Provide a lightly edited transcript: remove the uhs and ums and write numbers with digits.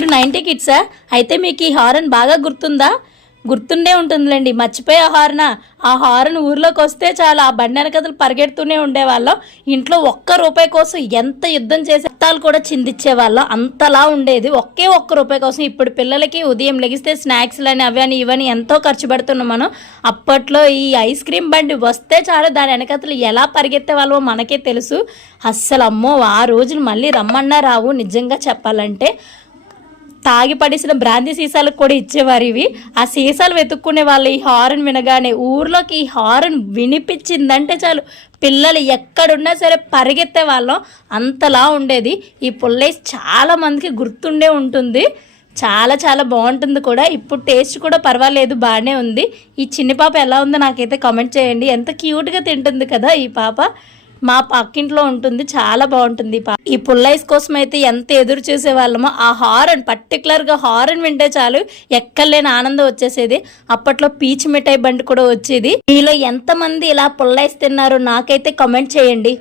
మీరు 90 కిడ్సా? అయితే మీకు ఈ హారన్ బాగా గుర్తుందా? గుర్తుండే ఉంటుందిలేండి. మర్చిపోయే ఆ హారన్ ఊర్లోకి వస్తే చాలు ఆ బండి వెనకతలు పరిగెడుతూనే ఉండేవాళ్ళం. ఇంట్లో ₹1 కోసం ఎంత యుద్ధం చేసి రక్తాలు కూడా చిందించేవాళ్ళం. అంతలా ఉండేది ఒక్క రూపాయి కోసం. ఇప్పుడు పిల్లలకి ఉదయం లెగిస్తే స్నాక్స్లని అవని ఇవని ఎంతో ఖర్చు పెడుతున్నాం మనం. అప్పట్లో ఈ ఐస్ క్రీమ్ బండి వస్తే చాలు దాని వెనకతలు ఎలా పరిగెత్తే వాళ్ళమో మనకే తెలుసు. అస్సలు అమ్మో ఆ రోజులు మళ్ళీ రమ్మన్నా రావు. నిజంగా చెప్పాలంటే తాగి పడేసిన బ్రాందీ సీసాలకు కూడా ఇచ్చేవారు ఇవి. ఆ సీసాలు వెతుక్కునే వాళ్ళు ఈ హారన్ వినగానే. ఊర్లోకి ఈ హారన్ వినిపించిందంటే చాలు పిల్లలు ఎక్కడున్నా సరే పరిగెత్తే వాళ్ళం. అంతలా ఉండేది. ఈ పుల్లైస్ చాలా మందికి గుర్తుండే ఉంటుంది. చాలా చాలా బాగుంటుంది కూడా. ఇప్పుడు టేస్ట్ కూడా పర్వాలేదు, బాగానే ఉంది. ఈ చిన్ని పాప ఎలా ఉందో నాకైతే కామెంట్ చేయండి. ఎంత క్యూట్గా తింటుంది కదా ఈ పాప. మా పక్కింట్లో ఉంటుంది, చాలా బాగుంటుంది. ఈ పుల్లైస్ కోసం అయితే ఎంత ఎదురు చూసేవాళ్ళమో. ఆ హారన్ పర్టికులర్గా హారన్ వింటే చాలు ఎక్కలేని ఆనందం వచ్చేసేది. అప్పట్లో పీచు మిఠాయి బండి కూడా వచ్చేది. మీలో ఎంతమంది ఇలా పుల్లైస్ తిన్నారు నాకైతే కామెంట్ చేయండి.